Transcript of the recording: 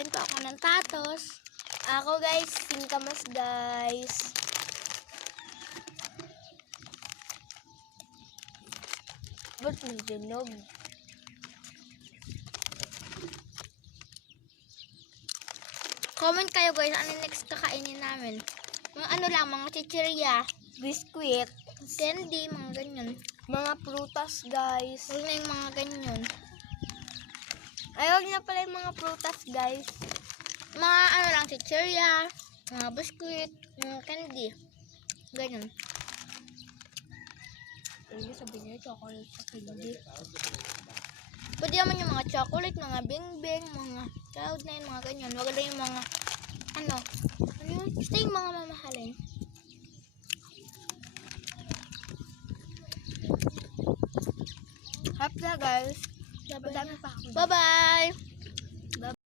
Kakain pa ako ng tatos. Ako guys, singkamas guys. Ba't may dinog? Comment kayo guys, ano next kakainin namin? Mga ano lang, mga chichirya, biskuit, candy, mga ganyan. Mga prutas guys. Huwag na yung mga ganyan. Ay, huwag na pala yung mga prutas guys. Mga ano lang, chichirya, mga biskuit, mga candy. Ganyan. Pwede sabihin niyo chocolate sa candy. Pwede naman yung mga chocolate, mga bing-bing, mga Cloud9, mga ganyan. Wag lang yung mga, ano yun? Basta yung mga mamahalin. Happy na guys. Bye-bye!